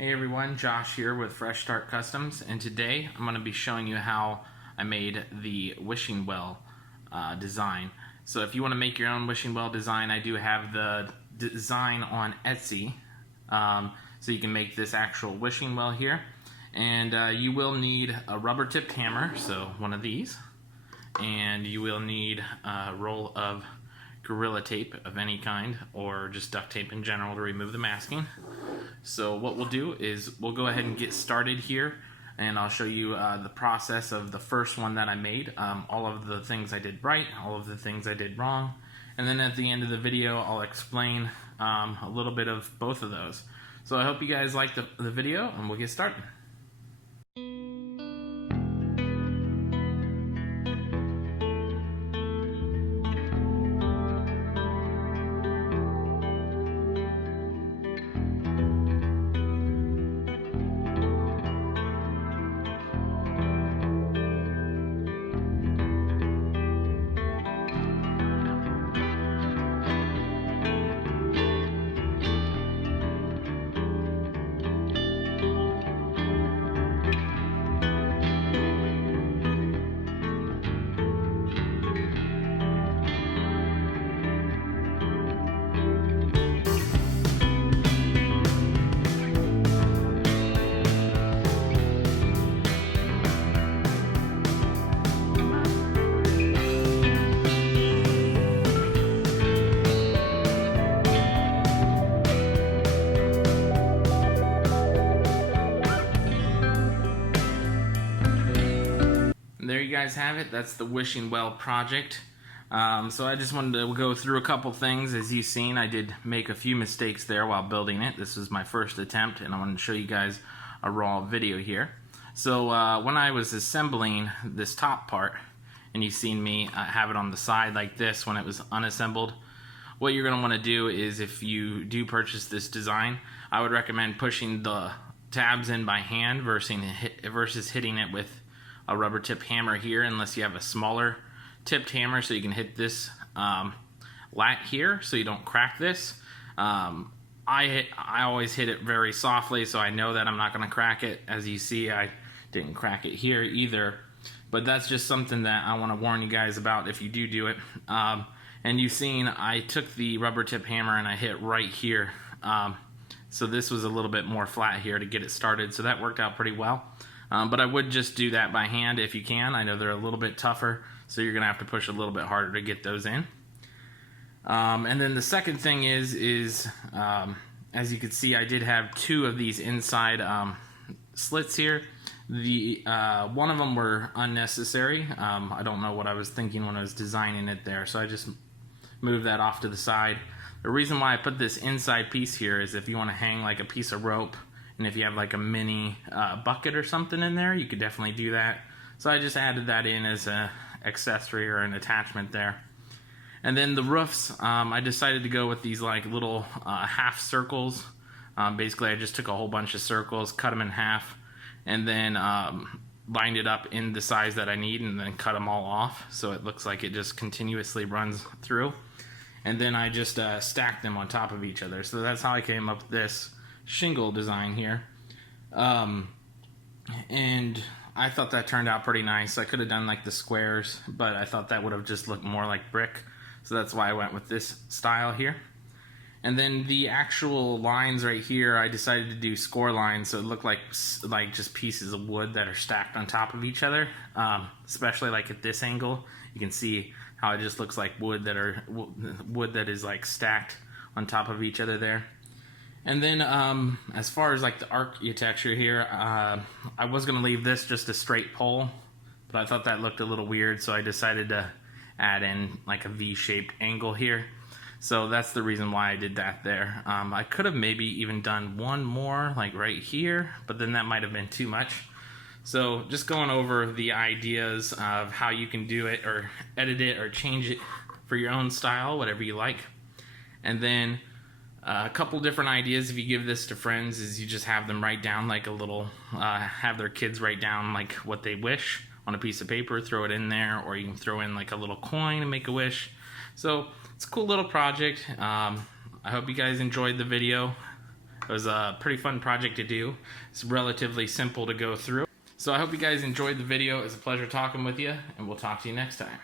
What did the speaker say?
Hey everyone, Josh here with Fresh Start Customs, and today I'm going to be showing you how I made the wishing well design. So if you want to make your own wishing well design, I do have the design on Etsy, so you can make this actual wishing well here. And you will need a rubber tipped hammer, so one of these, and you will need a roll of Gorilla Tape of any kind, or just duct tape in general to remove the masking. So what we'll do is we'll go ahead and get started here, and I'll show you the process of the first one that I made, all of the things I did right, all of the things I did wrong, and then at the end of the video I'll explain a little bit of both of those. So I hope you guys like the video, and we'll get started. There you guys have it. That's the wishing well project. So I just wanted to go through a couple things. As you've seen, I did make a few mistakes there while building it. This was my first attempt, and I wanted to show you guys a raw video here. So when I was assembling this top part, and you've seen me have it on the side like this when it was unassembled, what you're going to want to do is, if you do purchase this design, I would recommend pushing the tabs in by hand versus hitting it with a rubber tip hammer here, unless you have a smaller tipped hammer so you can hit this lat here so you don't crack this. I always hit it very softly, so I know that I'm not going to crack it. As you see, I didn't crack it here either, but that's just something that I want to warn you guys about if you do it. And you've seen I took the rubber tip hammer and I hit right here, so this was a little bit more flat here to get it started, so that worked out pretty well. But I would just do that by hand if you can. I know they're a little bit tougher, so you're going to have to push a little bit harder to get those in. And then the second thing is as you can see, I did have two of these inside slits here. One of them were unnecessary. I don't know what I was thinking when I was designing it there, so I just moved that off to the side. The reason why I put this inside piece here is if you want to hang like a piece of rope, and if you have like a mini bucket or something in there, you could definitely do that. So I just added that in as an accessory or an attachment there. And then the roofs, I decided to go with these like little half circles. Basically, I just took a whole bunch of circles, cut them in half, and then lined it up in the size that I need, and then cut them all off so it looks like it just continuously runs through. And then I just stacked them on top of each other. So that's how I came up with this shingle design here, and I thought that turned out pretty nice. I could have done like the squares, but I thought that would have just looked more like brick, so that's why I went with this style here. And then the actual lines right here, I decided to do score lines, so it looked like just pieces of wood that are stacked on top of each other, especially like at this angle. You can see how it just looks like wood that is like stacked on top of each other there. And then as far as like the architecture here, I was going to leave this just a straight pole, but I thought that looked a little weird, so I decided to add in like a V-shaped angle here. So that's the reason why I did that there. I could have maybe even done one more like right here, but then that might have been too much. So just going over the ideas of how you can do it or edit it or change it for your own style, whatever you like. And then a couple different ideas if you give this to friends is you just have them write down like a little, have their kids write down like what they wish on a piece of paper, throw it in there, or you can throw in like a little coin and make a wish. So it's a cool little project. I hope you guys enjoyed the video. It was a pretty fun project to do. It's relatively simple to go through. So I hope you guys enjoyed the video. It was a pleasure talking with you, and we'll talk to you next time.